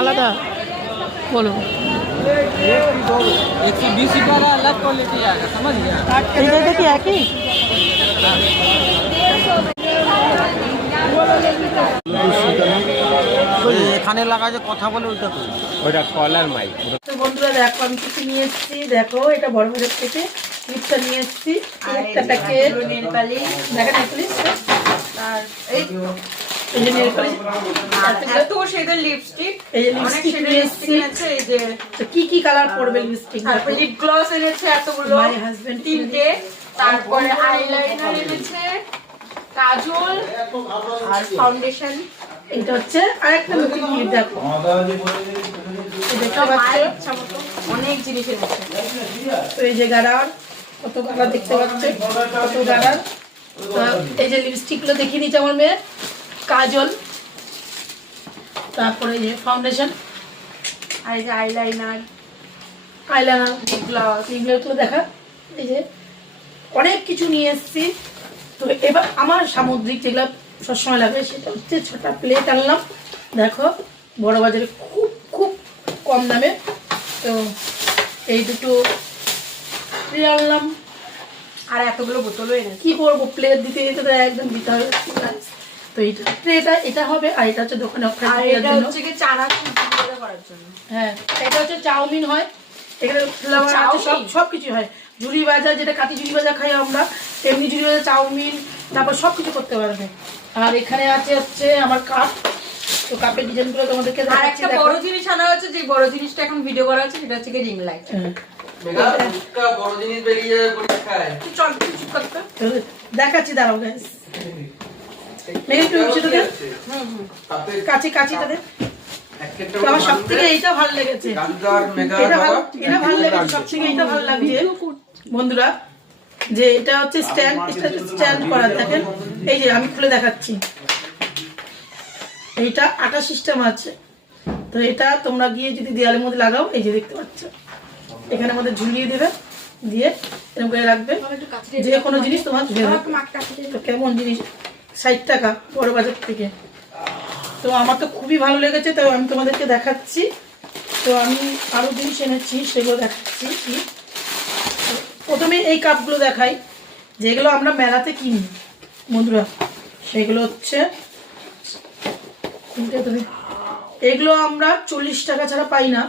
আলাদা বলো 120 वाला अलग क्वालिटी आएगा, समझ गया? এটা কি একই? এখানে লাগা যে কথা বলে ওইটা তো ওইটা কলার মাইক। তো বন্ধুরা দেখো আমি কিছু নিয়ে এসেছি, দেখো এটা বড় বাজার থেকে ক্লিপটা নিয়ে এসেছি, একটা প্যাকেট নেল পালিশ, দেখেন নেল পালিশ, আর এই যে নেল পালিশ, এত শেডের লিপস্টিক, এই যে অনেক লিপস্টিক শেডের নিয়ে লিপস্টিক এসেছি। আছে। এই যে তো কি কি কালার পড়বে লিপস্টিক? তারপর লিপ গ্লস এনেছে এতগুলো, My husband তিনটে, তারপরে আইলাইনার এনেছে, কাজল আর ফাউন্ডেশন। এটা হচ্ছে আরেকটা নতুন ক্লিপ, দেখো দেখতে পাচ্ছ অনেক জিনিস এনেছে। তো এই যে গাড়ার, কত গাড়ার দেখতে পাচ্ছ, কত গাড়ার। এই যে লিপস্টিক গুলো দেখিয়ে দিচ্ছে আমার মেয়ে, কাজল, তারপরে এই যে ফাউন্ডেশন, আর এই যে আইলাইনার, আইলাইনার, লিপ গ্লস। এগুলো দেখা। এই যে অনেক কিছু নিয়ে এসেছি। তো এবার আমার সামুদ্রিক যেগুলো সবসময় লাগে সেটা হচ্ছে 6টা প্লেট আনলাম, দেখো বড় বাজারে খুব খুব কম দামে। তো এই দুটো প্লেট আনলাম, আর এতগুলো বোতলও এনেছে। কি করবো প্লেট দিতে দিতে তো একদম দিতে হবে। তো এইটা প্লেটটা এটা হবে, আর এটা হচ্ছে দোকানে আর এটা হচ্ছে কি চানা চুরি করার জন্য। হ্যাঁ, এটা হচ্ছে চাউমিন হয়, এখানে ফ্লেভার আছে, সব কিছু হয়। ঝুড়ি ভাজা, যেটা কাটি ঝুড়ি ভাজা খাই আমরা, এমনি ঝুড়ি ভাজা, চাউমিন, তারপর সব কিছু করতে পারবে। আর এখানে আছে হচ্ছে আমার কাপ, তো কাপের ডিজাইনগুলো তোমাদেরকে আর দেখাচ্ছি। একটা বড় জিনিস আনা হচ্ছে, যে বড় জিনিসটা এখন ভিডিও করা হচ্ছে, সেটা হচ্ছে কি রিং লাইট। বড় জিনিস বেরিয়ে যাবে পরীক্ষায়। তুই চল তুই চুপ করতে। দেখাচ্ছি, দাঁড়াও গাইস, মেয়ে তুমি কিছু তোকে কাছে কাছে তাদের। তো আমার সব থেকে এইটা ভালো লেগেছে, এটা ভালো লেগেছে সব থেকে, এইটা ভালো লাগছে বন্ধুরা, যে এটা হচ্ছে স্ট্যান্ড, এটা স্ট্যান্ড করা, দেখেন এই যে আমি খুলে দেখাচ্ছি, এইটা আটা সিস্টেম আছে। তো এটা তোমরা গিয়ে যদি দেয়ালের মধ্যে লাগাও, এই যে দেখতে পাচ্ছ, এখানে মধ্যে ঝুলিয়ে দেবে, দিয়ে এরকম করে রাখবে, যে কোনো জিনিস তোমার ঝুলিয়ে রাখবে। তো কেমন জিনিস, 60 টাকা বড় বাজার থেকে। তো আমার তো খুবই ভালো লেগেছে, তো আমি তোমাদেরকে দেখাচ্ছি। তো আমি আরও জিনিস এনেছি, সেগুলো দেখাচ্ছি। প্রথমে এই কাপগুলো দেখাই, যেগুলো আমরা মেলাতে কিনি বন্ধুরা, সেগুলো হচ্ছে এগুলো আমরা 40 টাকা ছাড়া পাই না।